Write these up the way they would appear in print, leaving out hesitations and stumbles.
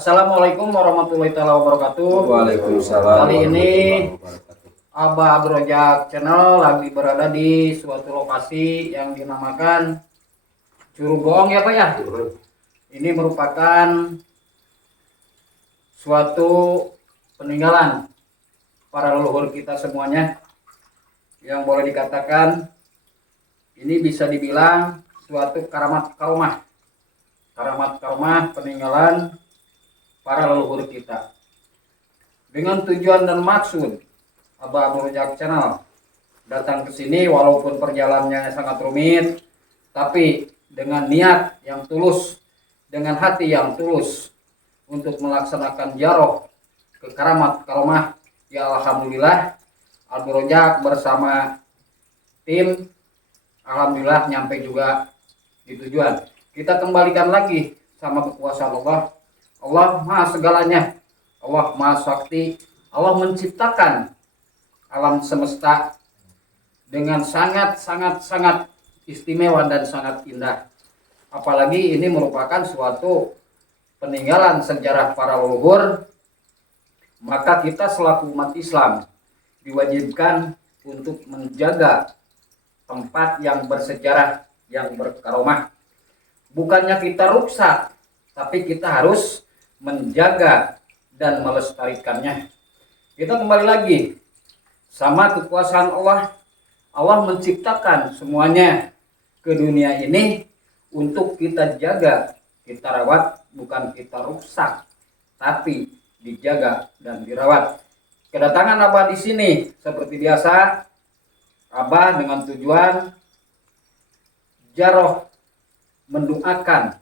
Assalamualaikum warahmatullahi wabarakatuh. Waalaikumsalam. Kali ini warahmatullahi wabarakatuh. Abah Agrojak Channel lagi berada di suatu lokasi yang dinamakan Curug Goong ya Pak ya. Ini merupakan suatu peninggalan para leluhur kita semuanya yang boleh dikatakan ini bisa dibilang suatu karamat karomah peninggalan para leluhur kita. Dengan tujuan dan maksud Abah Agrojak Channel datang ke sini walaupun perjalanannya sangat rumit, tapi dengan niat yang tulus, dengan hati yang tulus untuk melaksanakan ziarah ke karamat karomah, ya alhamdulillah Agrojak bersama tim alhamdulillah nyampe juga di tujuan. Kita kembalikan lagi sama kekuasaan Allah. Allah Maha segalanya, Allah Maha Sakti, Allah menciptakan alam semesta dengan sangat istimewa dan sangat indah. Apalagi ini merupakan suatu peninggalan sejarah para leluhur, maka kita selaku umat Islam diwajibkan untuk menjaga tempat yang bersejarah, yang berkaromah. Bukannya kita rusak, tapi kita harus menjaga dan melestarikannya. Kita kembali lagi sama kekuasaan Allah. Allah menciptakan semuanya ke dunia ini untuk kita jaga, kita rawat, bukan kita rusak, tapi dijaga dan dirawat. Kedatangan Abah di sini seperti biasa, Abah dengan tujuan ziarah mendoakan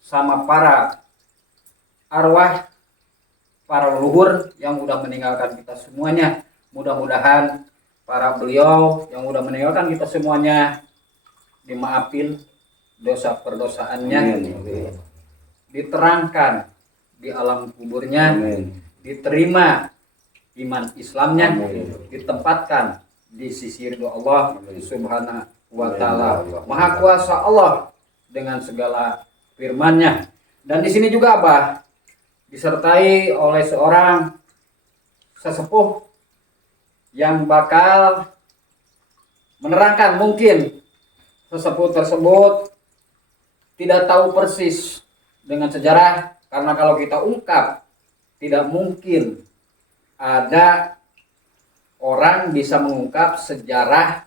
sama para arwah para leluhur yang udah meninggalkan kita semuanya. Mudah-mudahan para beliau yang udah meninggalkan kita semuanya dimaafin dosa perdosaannya, diterangkan di alam kuburnya, diterima iman Islamnya, ditempatkan di sisi ridho Allah Subhanahu wa Ta'ala. Maha kuasa Allah dengan segala firman-Nya. Dan di sini juga Abah disertai oleh seorang sesepuh yang bakal menerangkan. Mungkin sesepuh tersebut tidak tahu persis dengan sejarah, karena kalau kita ungkap tidak mungkin ada orang bisa mengungkap sejarah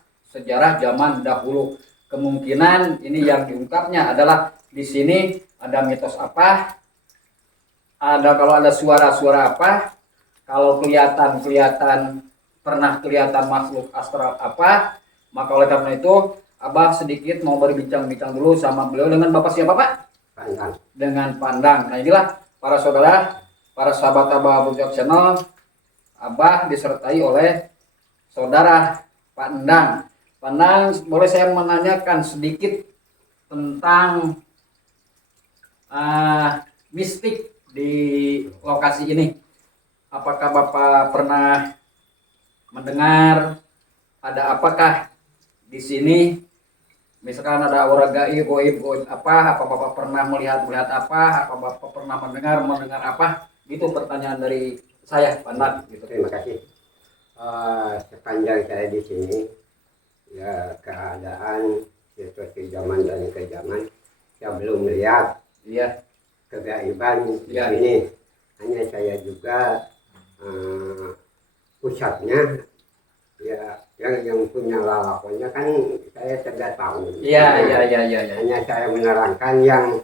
zaman dahulu. Kemungkinan ini yang diungkapnya adalah di sini ada mitos apa, kalau ada suara-suara apa, kalau pernah kelihatan makhluk astral apa. Maka oleh karena itu Abah sedikit mau berbincang-bincang dulu sama beliau dengan Bapak siapa Pak? Pandang. Dengan Pandang. Nah inilah para saudara, para sahabat Abah Agrojak Channel, Abah disertai oleh saudara Pandang. Pandang, boleh saya menanyakan sedikit tentang mistik di lokasi ini. Apakah Bapak pernah mendengar ada apakah di sini misalkan ada aura gaib apa Bapak pernah melihat apa Bapak pernah mendengar apa? Itu pertanyaan dari saya Pandang gitu. Terima kasih. Sepanjang saya di sini ya keadaan situasi zaman dan ke zaman saya belum melihat kegaiban di sini. Hanya saya juga pusatnya ya yang punya lalapannya kan saya tidak tahu. Iya. Hanya saya menerangkan yang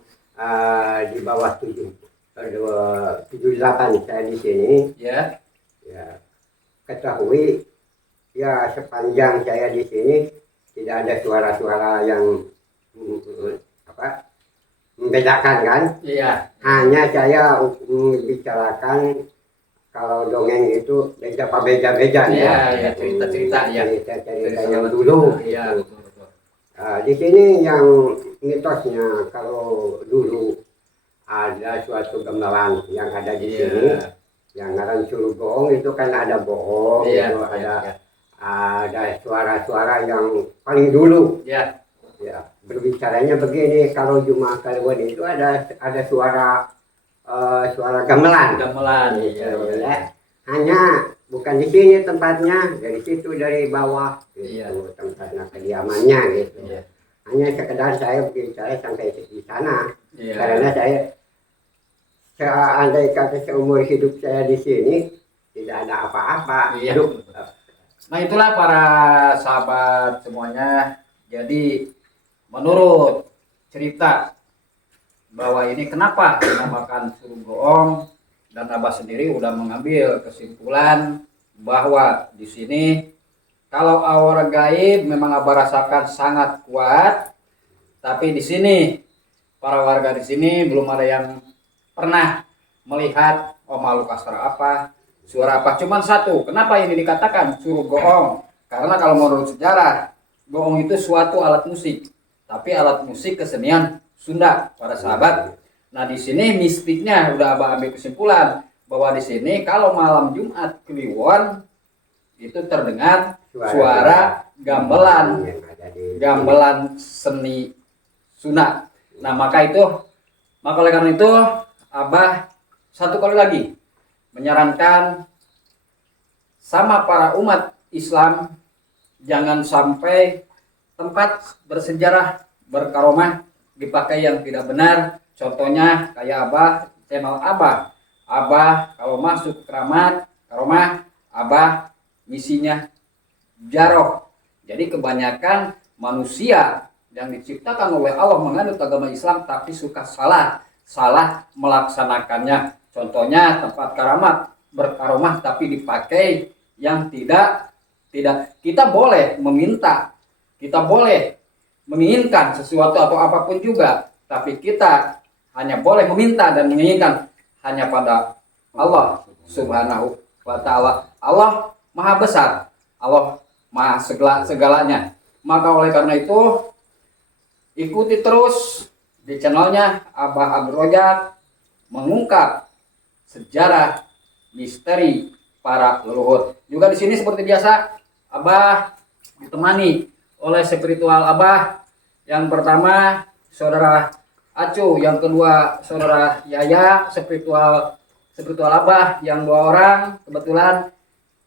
di bawah 78 saya di sini. Ya ketahui ya sepanjang saya di sini tidak ada suara-suara yang membedakan kan. Iya. Hanya saya membicarakan kalau dongeng itu beda-beda ya. Cerita-cerita ya. Cerita yang dulu. Iya, betul. Di sini yang mitosnya kalau dulu ada suatu gamelan yang ada di sini, yang ngaran Curug Goong itu kan ada bohong, ada suara-suara yang paling dulu. Ya, berbicaranya begini, kalau Jumat Kliwon itu ada suara suara gamelan. Gamelan. Gitu, Iya. ya. Hanya bukan di sini tempatnya, dari situ dari bawah gitu, Iya. tempatnya kediamannya gitu. Iya. Hanya sekedar saya berbicara sampai di sana, Iya. karena saya seandai kata seumur hidup saya di sini tidak ada apa-apa. Iya. Hidup, Nah itulah para sahabat semuanya. Jadi menurut cerita bahwa ini kenapa dinamakan Suruh Goong, dan Abah sendiri udah mengambil kesimpulan bahwa di sini kalau aura gaib memang Abah rasakan sangat kuat, tapi di sini para warga di sini belum ada yang pernah melihat makhluk astral apa, suara apa. Cuman satu, kenapa ini dikatakan Suruh Goong? Karena kalau menurut sejarah, goong itu suatu alat musik, tapi alat musik kesenian Sunda, para sahabat. Nah di sini mistiknya udah Abah ambil kesimpulan bahwa di sini kalau malam Jumat Kliwon itu terdengar suara gamelan, yang ada di gamelan seni Sunda. Nah maka oleh karena itu Abah satu kali lagi menyarankan sama para umat Islam jangan sampai tempat bersejarah berkaromah dipakai yang tidak benar. Contohnya kayak channel Abah kalau masuk keramat karomah, Abah misinya jaroh. Jadi kebanyakan manusia yang diciptakan oleh Allah menganut agama Islam tapi suka salah melaksanakannya. Contohnya tempat karamat berkaromah tapi dipakai yang tidak. Kita boleh meminta, kita boleh menginginkan sesuatu atau apapun juga, tapi kita hanya boleh meminta dan menginginkan hanya pada Allah Subhanahu wa Ta'ala. Allah Maha Besar, Allah Maha segalanya. Maka oleh karena itu ikuti terus di channelnya Abah Abdul Rojak mengungkap sejarah misteri para leluhur. Juga di sini seperti biasa Abah ditemani oleh spiritual Abah. Yang pertama saudara Acu, yang kedua saudara Yaya, spiritual Abah yang 2 orang. Kebetulan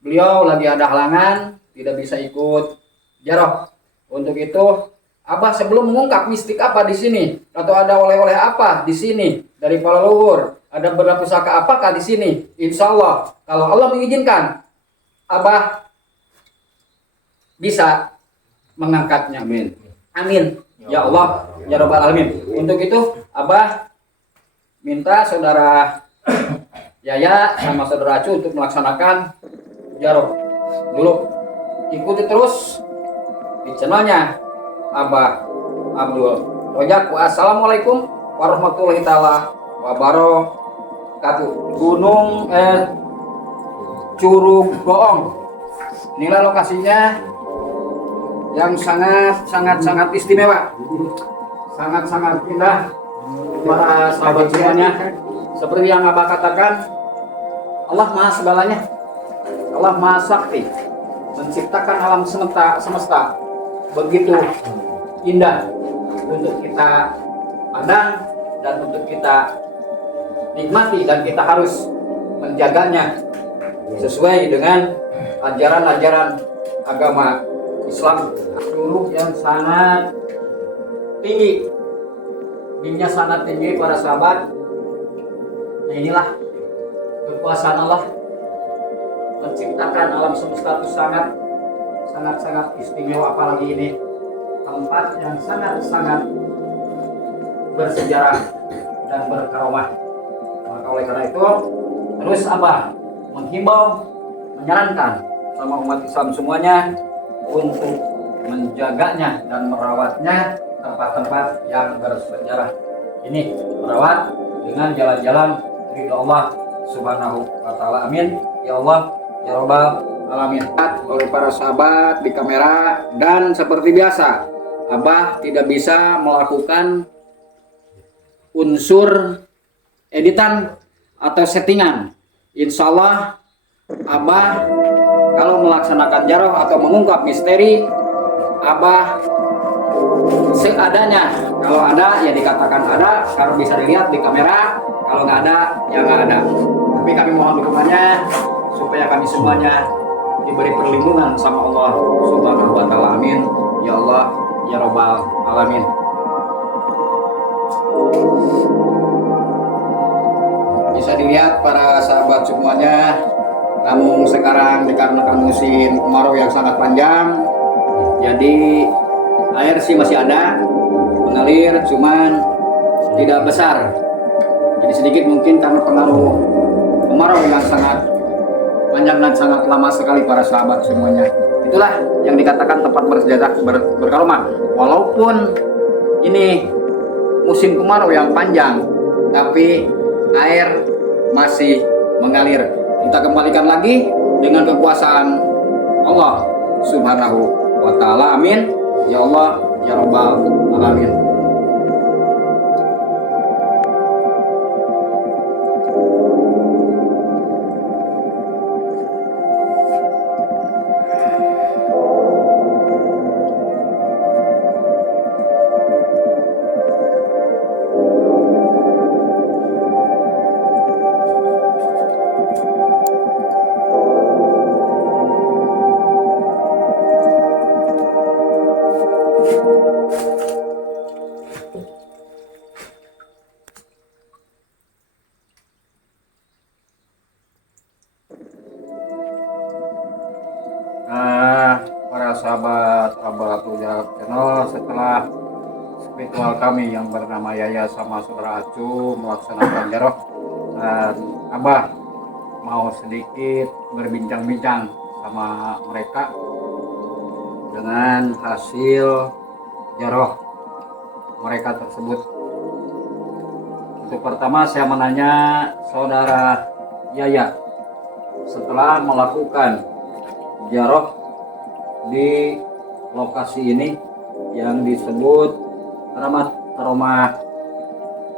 beliau lagi ada halangan, tidak bisa ikut jaroh. Untuk itu Abah sebelum mengungkap mistik apa di sini atau ada oleh-oleh apa di sini dari para leluhur, ada benda pusaka apakah di sini, insya Allah kalau Allah mengizinkan Abah bisa mengangkatnya. Amin. Amin. Ya Allah, ya Rabbal Alamin. Untuk itu Abah minta saudara Yaya sama saudara Acu untuk melaksanakan jaroh dulu. Ikuti terus di channelnya Abah Abdul Rojak. Wassalamualaikum warahmatullahi taala wabarakatuh. Gunung Curug Goong. Inilah lokasinya yang sangat istimewa, sangat indah. Para sahabat semuanya, seperti yang Abah katakan, Allah Maha segalanya, Allah Maha Sakti, menciptakan alam semesta begitu indah untuk kita pandang dan untuk kita nikmati, dan kita harus menjaganya sesuai dengan ajaran-ajaran agama Islam. Curug yang sangat tinggi, tingginya sangat tinggi para sahabat. Nah inilah kekuasaan Allah menciptakan alam semesta itu sangat istimewa, apalagi ini tempat yang sangat bersejarah dan berkaromah. Maka oleh karena itu terus Abah menghimbau, menyarankan sama umat Islam semuanya untuk menjaganya dan merawatnya tempat-tempat yang bersejarah ini, merawat dengan jalan-jalan ridho Allah Subhanahu wa Ta'ala. Amin ya Allah ya Rabbal Alamin. Oleh para sahabat di kamera, dan seperti biasa Abah tidak bisa melakukan unsur editan atau settingan. Insya Allah Abah kalau melaksanakan jaroh atau mengungkap misteri, Abah seadanya. Kalau ada ya dikatakan ada, kalau bisa dilihat di kamera. Kalau nggak ada, ya nggak ada. Tapi kami mohon dukungannya supaya kami semuanya diberi perlindungan sama Allah Subhanahu wa taala. Amin. Ya Allah, ya Rabbal alamin. Bisa dilihat para sahabat semuanya, namun sekarang dikarenakan musim kemarau yang sangat panjang, jadi air sih masih ada mengalir, cuman tidak besar. Jadi sedikit mungkin karena pengaruh kemarau yang sangat panjang dan sangat lama sekali para sahabat semuanya. Itulah yang dikatakan tempat bersejarah berkaloma. Walaupun ini musim kemarau yang panjang, tapi air masih mengalir. Kita kembalikan lagi dengan kekuasaan Allah Subhanahu wa taala. Amin. Ya Allah, ya Rabbal alamin. Para sahabat Abah Rujak Channel, setelah spiritual kami yang bernama Yaya sama Saudara Acu melaksanakan jaroh, dan Abah mau sedikit berbincang-bincang sama mereka dengan hasil jaroh mereka tersebut. Untuk pertama saya menanya Saudara Yaya, setelah melakukan jaroh di lokasi ini yang disebut Teroma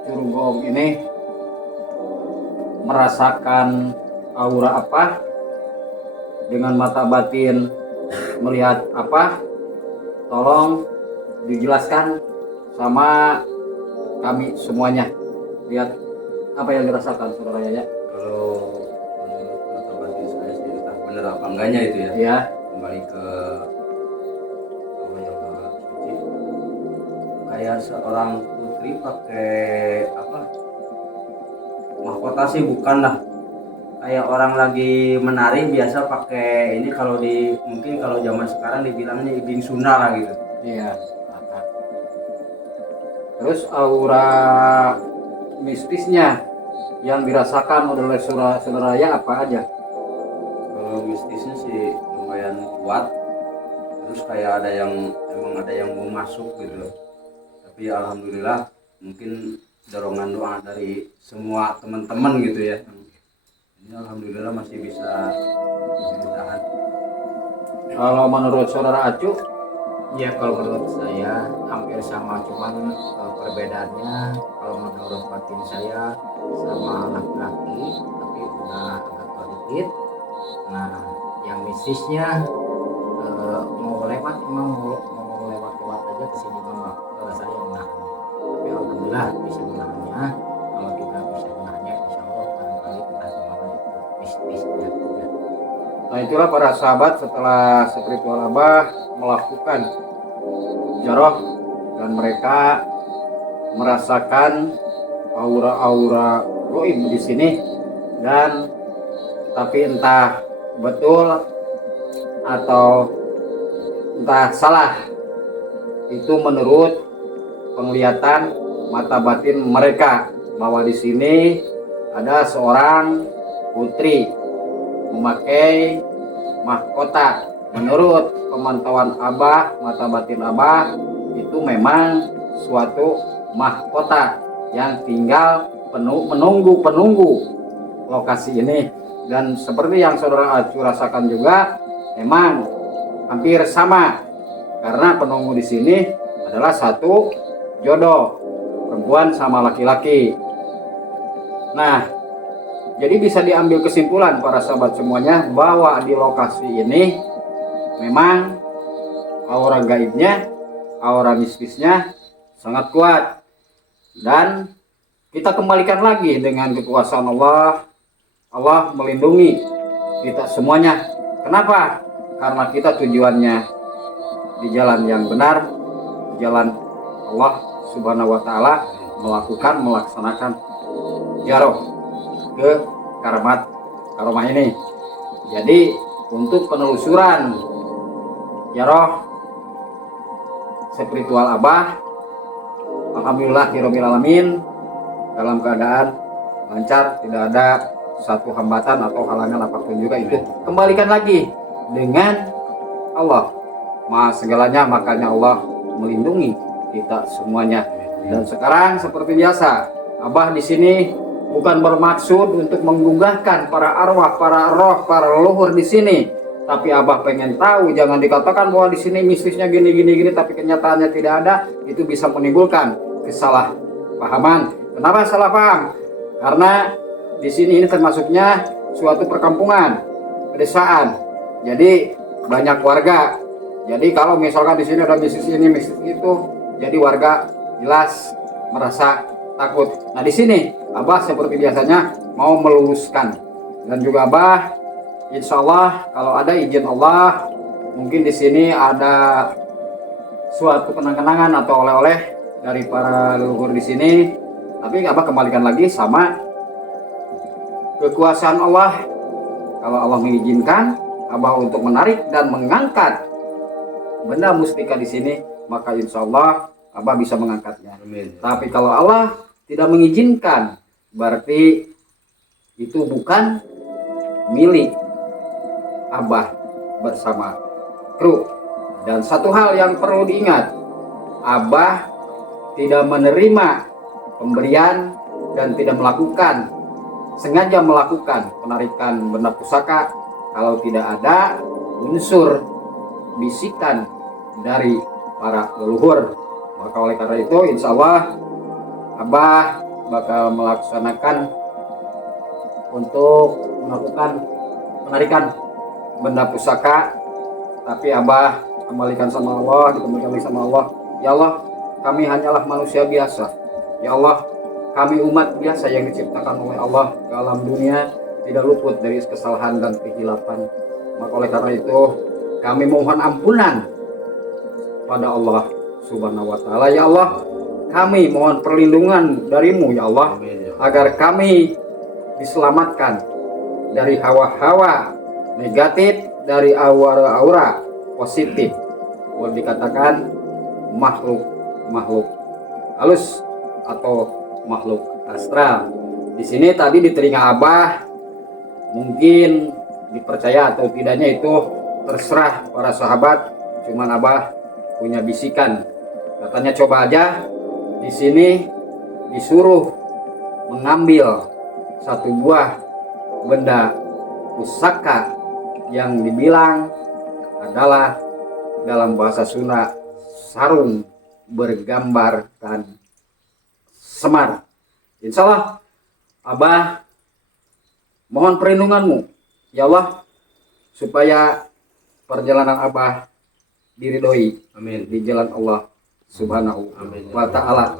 Curugong ini, merasakan aura apa, dengan mata batin melihat apa? Tolong dijelaskan sama kami semuanya. Lihat apa yang dirasakan Saudara Yaya? Kalau menurut mata batin saya sih entah benar apa enggaknya itu ya. Ya, Kembali ke Allah yang Maha Suci. Kayak seorang putri pakai apa? Mahkota sih bukan lah. Kayak orang lagi menari biasa pakai ini, kalau di mungkin kalau zaman sekarang dibilangnya ibing suna lah gitu. iya. Terus aura mistisnya yang dirasakan oleh Saudara Yaya apa aja? Kalau mistisnya sih lumayan kuat. Terus kayak emang ada yang mau masuk gitu loh. Tapi alhamdulillah mungkin dorongan doa dari semua teman-teman gitu ya. Ini alhamdulillah masih bisa ditahan. Kalau menurut Saudara Acu? Ya, kalau menurut saya hampir sama, cuman perbedaannya kalau menurut batin saya sama laki-laki, tapi udah agak tua dikit. Nah, yang mistisnya mau lewat, emang mau lewat aja ke sini bang, saya menahan. Tapi alhamdulillah bisa menahannya. Kalau tidak bisa menahannya, insya Allah barangkali entah kemana itu mistisnya. Nah itulah para sahabat, setelah spiritual Abah melakukan jaroh dan mereka merasakan aura-aura goib di sini, dan tapi entah betul atau entah salah, itu menurut penglihatan mata batin mereka bahwa di sini ada seorang putri memakai mahkota. Menurut pemantauan Abah, mata batin Abah, itu memang suatu mahkota yang tinggal menunggu lokasi ini. Dan seperti yang Saudara Acu rasakan juga, memang hampir sama, karena penunggu di sini adalah satu jodoh, perempuan sama laki-laki. Nah, jadi bisa diambil kesimpulan para sahabat semuanya bahwa di lokasi ini memang aura gaibnya, aura mistisnya sangat kuat. Dan kita kembalikan lagi dengan kekuasaan Allah. Allah melindungi kita semuanya. Kenapa? Karena kita tujuannya di jalan yang benar, jalan Allah Subhanahu wa taala, melaksanakan ziarah ke karomah ini. Jadi untuk penelusuran ziarah spiritual Abah, alhamdulillahirabbil alamin, dalam keadaan lancar, tidak ada satu hambatan atau halangan apapun juga. Itu kembalikan lagi dengan Allah Maha segalanya, makanya Allah melindungi kita semuanya. Dan sekarang seperti biasa, Abah di sini bukan bermaksud untuk menggugahkan para arwah, para roh, para leluhur di sini, tapi Abah pengen tahu, jangan dikatakan bahwa di sini mistisnya gini, tapi kenyataannya tidak ada. Itu bisa menimbulkan kesalahpahaman. Kenapa salah paham? Karena di sini ini termasuknya suatu perkampungan, pedesaan. Jadi banyak warga. Jadi kalau misalkan di sini ada mistis ini, mistis itu, jadi warga jelas merasa takut. Nah di sini Abah seperti biasanya mau meluruskan, dan juga Abah insya Allah kalau ada izin Allah, mungkin di sini ada suatu kenang-kenangan atau oleh-oleh dari para leluhur di sini. Tapi Abah kembalikan lagi sama kekuasaan Allah. Kalau Allah mengizinkan Abah untuk menarik dan mengangkat benda mustika di sini, maka insya Allah Abah bisa mengangkatnya. Amin. Tapi kalau Allah tidak mengizinkan, berarti itu bukan milik Abah bersama kru. Dan satu hal yang perlu diingat, Abah tidak menerima pemberian dan tidak sengaja melakukan penarikan benda pusaka kalau tidak ada unsur bisikan dari para leluhur. Maka oleh karena itu insya Allah Abah bakal melaksanakan untuk melakukan penarikan benda pusaka. Tapi Abah kembalikan sama Allah, dikembalikan sama Allah. Ya Allah, kami hanyalah manusia biasa. Ya Allah, kami umat biasa yang diciptakan oleh Allah ke alam dunia, tidak luput dari kesalahan dan kehilapan. Maka oleh karena itu kami mohon ampunan pada Allah Subhanahu wa taala. Ya Allah, kami mohon perlindungan darimu ya Allah, agar kami diselamatkan dari hawa-hawa negatif, dari aura-aura positif. Boleh dikatakan makhluk halus atau makhluk astral. Di sini tadi di telinga Abah, mungkin dipercaya atau tidaknya itu terserah para sahabat. Cuman Abah punya bisikan, katanya coba aja di sini disuruh mengambil satu buah benda pusaka yang dibilang adalah dalam bahasa Sunda sarung bergambarkan Semar. Insya Allah Abah mohon perlindunganmu ya Allah, supaya perjalanan Abah diridhoi. Amin. Di jalan Allah Subhanahu wa taala.